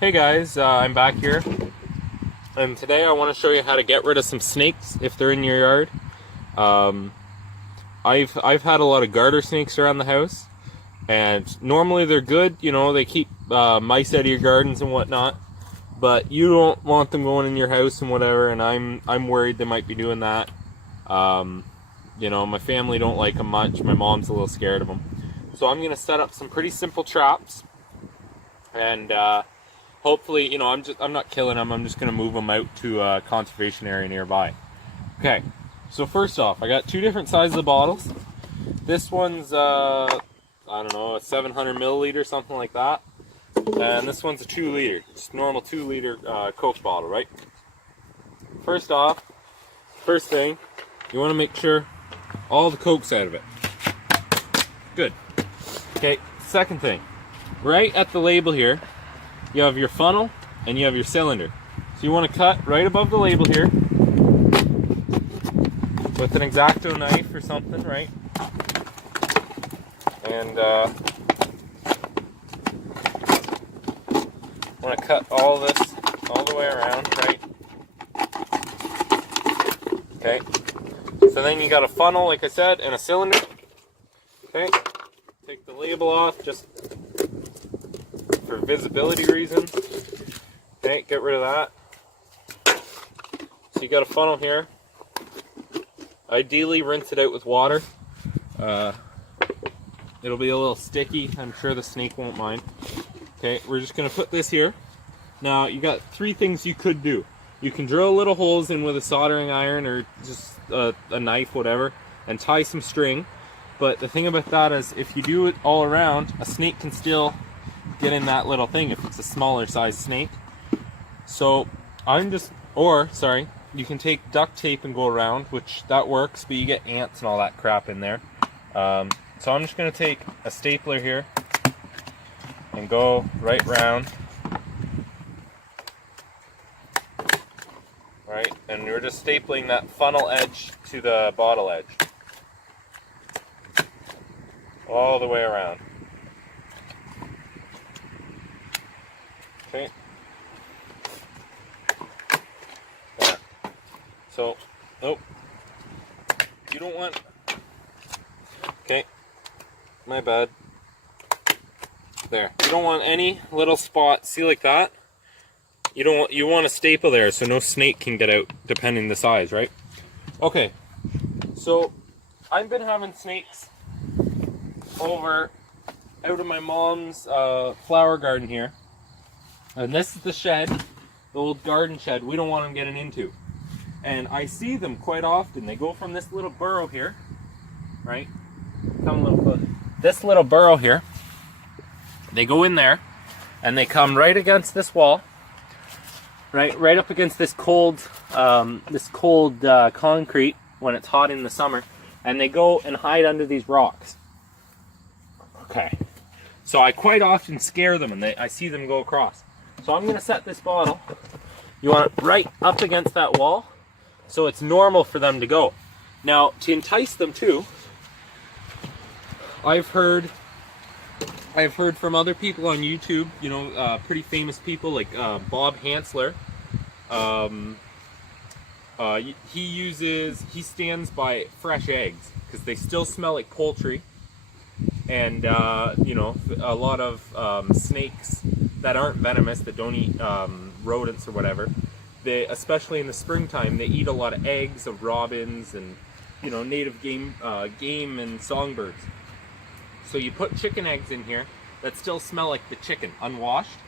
Hey guys, I'm back here, and today I want to show you how to get rid of some snakes if they're in your yard. Um, I've had a lot of garter snakes around the house, and normally they're good. You know, they keep mice out of your gardens and whatnot. But you don't want them going in your house and whatever, and I'm worried they might be doing that. You know, my family don't like them much. My mom's a little scared of them, so I'm gonna set up some pretty simple traps, and hopefully, you know, I'm not killing them. I'm just gonna move them out to a conservation area nearby. Okay, so first off, I got two different sizes of bottles. This one's I don't know, a 700 milliliter, something like that. And this one's a 2 liter, just normal 2 liter Coke bottle, right? First off, first thing, you want to make sure all the Coke's out of it. Good. Okay, second thing, right at the label here, you have your funnel and you have your cylinder. So you want to cut right above the label here with an X-Acto knife or something, right? And want to cut all this all the way around, right? Okay. So then you got a funnel, like I said, and a cylinder. Okay. Take the label off just for visibility reasons. Okay, get rid of that. So you got a funnel here. Ideally, rinse it out with water. It'll be a little sticky. I'm sure the snake won't mind. Okay, we're just going to put this here. Now, you got three things you could do. You can drill little holes in with a soldering iron or just a knife, whatever, and tie some string. But the thing about that is, if you do it all around, a snake can still get in that little thing if it's a smaller size snake. So, you can take duct tape and go around, which that works, but you get ants and all that crap in there. So I'm just going to take a stapler here and go right round. Right, and we're just stapling that funnel edge to the bottle edge. All the way around. Okay. Yeah. So, nope. You don't want... Okay. My bad. There. You don't want any little spots. See, like that? You want a staple there so no snake can get out, depending the size, right? Okay. So I've been having snakes out of my mom's flower garden here, and this is the shed, the old garden shed. We don't want them getting into, and I see them quite often. They go from this little burrow here, right? Come a little closer. This little burrow here. They go in there, and they come right against this wall, right up against this cold concrete when it's hot in the summer, and they go and hide under these rocks. Okay, so I quite often scare them, and I see them go across. So I'm going to set this bottle. You want it right up against that wall, so it's normal for them to go. Now, to entice them too, I've heard from other people on YouTube, you know, pretty famous people like Bob Hansler. He stands by fresh eggs because they still smell like poultry, and you know, a lot of snakes that aren't venomous, that don't eat rodents or whatever, they, especially in the springtime, they eat a lot of eggs of robins and, you know, native game and songbirds. So you put chicken eggs in here that still smell like the chicken, unwashed,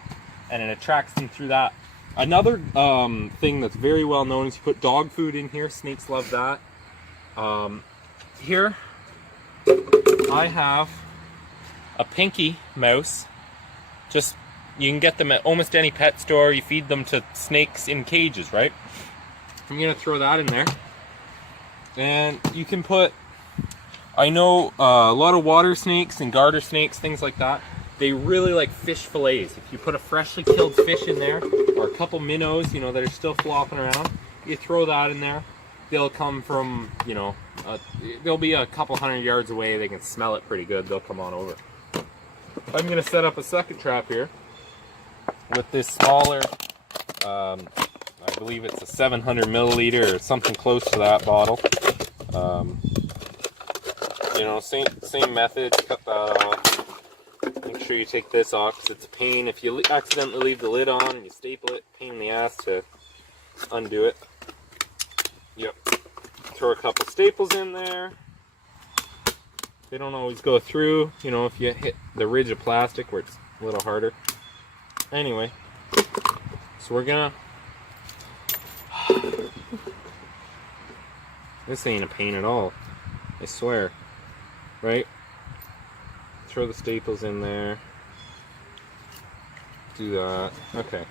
and it attracts them through that. Another thing that's very well known is you put dog food in here. Snakes love that. Here I have a pinky mouse. Just, you can get them at almost any pet store. You feed them to snakes in cages, right? I'm gonna throw that in there. And you can put, I know a lot of water snakes and garter snakes, things like that, they really like fish fillets. If you put a freshly killed fish in there, or a couple minnows, you know, that are still flopping around, you throw that in there, they'll come from, you know, they'll be a couple 100 yards away. They can smell it pretty good. They'll come on over. I'm going to set up a second trap here. with this smaller, I believe it's a 700 milliliter or something close to that bottle. You know, same method. Cut that off. Make sure you take this off because it's a pain. If you accidentally leave the lid on and you staple it, pain in the ass to undo it. Yep. Throw a couple staples in there. They don't always go through, you know, if you hit the ridge of plastic where it's a little harder. Anyway, so we're gonna... This ain't a pain at all, I swear. Right? Throw the staples in there. Do that. Okay.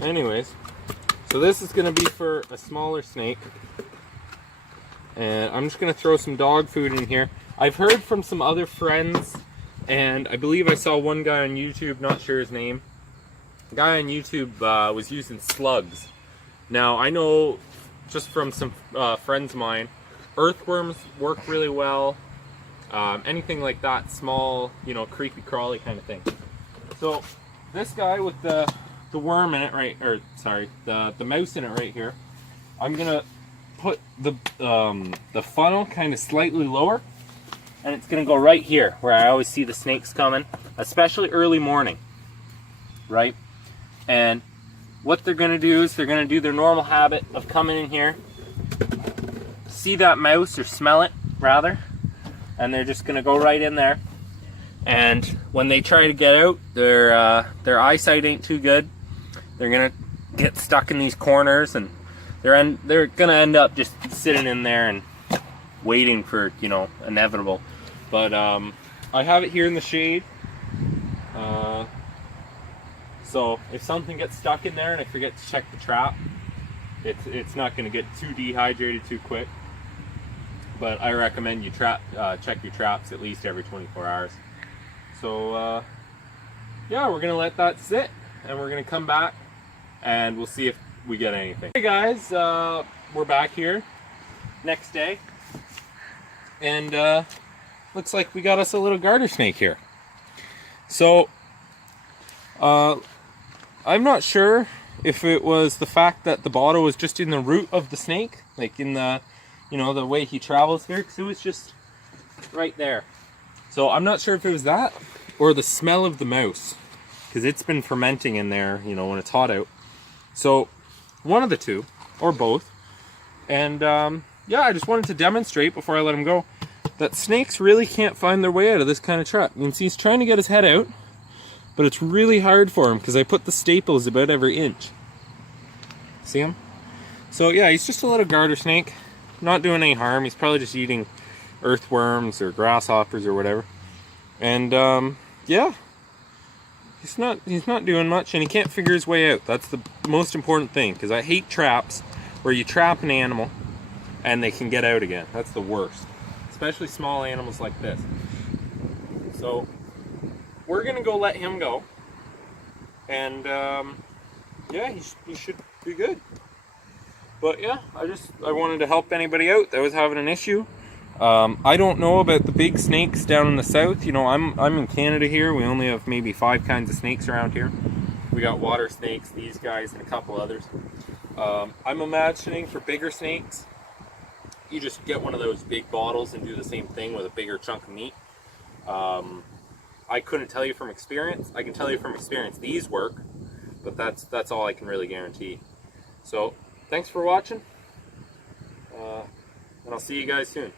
Anyways, so this is gonna be for a smaller snake. And I'm just going to throw some dog food in here. I've heard from some other friends, and I believe I saw one guy on YouTube, not sure his name. The guy on YouTube was using slugs. Now, I know just from some friends of mine, earthworms work really well. Anything like that, small, you know, creepy crawly kind of thing. So, this guy with the worm in it, right, or sorry, the mouse in it right here, I'm going to put the funnel kind of slightly lower, and it's going to go right here where I always see the snakes coming, especially early morning, right? And what they're going to do is they're going to do their normal habit of coming in here, see that mouse, or smell it rather, and they're just going to go right in there. And when they try to get out, their eyesight ain't too good. They're going to get stuck in these corners, and they're gonna end up just sitting in there and waiting for, you know, inevitable. But I have it here in the shade, so if something gets stuck in there and I forget to check the trap, it's not gonna get too dehydrated too quick. But I recommend you check your traps at least every 24 hours. So yeah, we're gonna let that sit, and we're gonna come back and we'll see if we get anything. Hey guys, we're back here next day, and looks like we got us a little garter snake here. So I'm not sure if it was the fact that the bottle was just in the root of the snake, like in the, you know, the way he travels here, because it was just right there. So I'm not sure if it was that or the smell of the mouse, because it's been fermenting in there, you know, when it's hot out. So one of the two, or both. And yeah, I just wanted to demonstrate before I let him go that snakes really can't find their way out of this kind of trap. You can see he's trying to get his head out, but it's really hard for him because I put the staples about every inch. See him? So yeah, he's just a little garter snake, not doing any harm. He's probably just eating earthworms or grasshoppers or whatever. And yeah, he's not doing much, and he can't figure his way out. That's the most important thing, because I hate traps where you trap an animal and they can get out again. That's the worst, especially small animals like this. So we're gonna go let him go, and yeah, he should be good. But yeah, I wanted to help anybody out that was having an issue. I don't know about the big snakes down in the south. You know, I'm in Canada here. We only have maybe 5 kinds of snakes around here. We got water snakes, these guys, and a couple others. I'm imagining for bigger snakes, you just get one of those big bottles and do the same thing with a bigger chunk of meat. I couldn't tell you from experience. I can tell you from experience these work, but that's all I can really guarantee. So thanks for watching, and I'll see you guys soon.